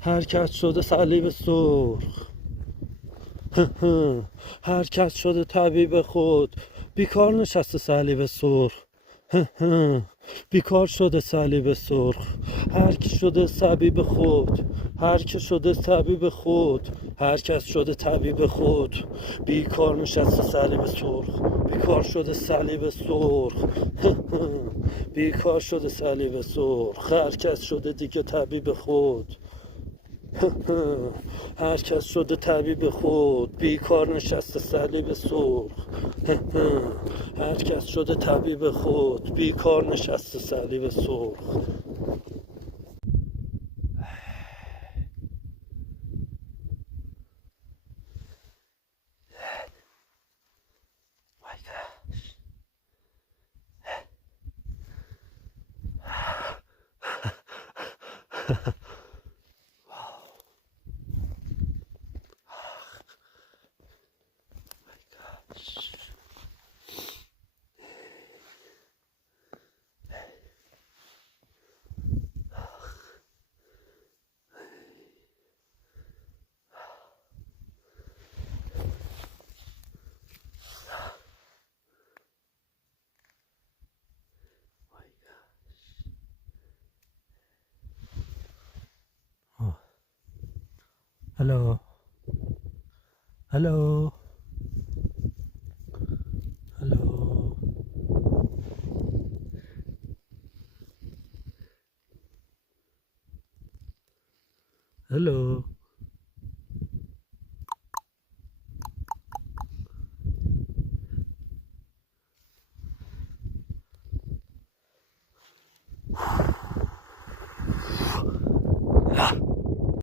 هر کس شده صلیب سرخ. هر کس شده طبیب خود، بیکار نشسته صلیب سرخ. بیکار شده صلیب سرخ. هر کی شده طبیب خود، هر کی شده طبیب خود، هر کس شده طبیب خود، بیکار نشسته صلیب سرخ. بیکار شده صلیب سرخ. بیکار شده صلیب سرخ. هر کس شده دیگه طبیب خود. هر کس شده طبیب خود، بیکار نشسته صلیب سرخ. هر کس شده طبیب خود، بیکار نشسته صلیب سرخ. Hello. Hello. Hello. Hello.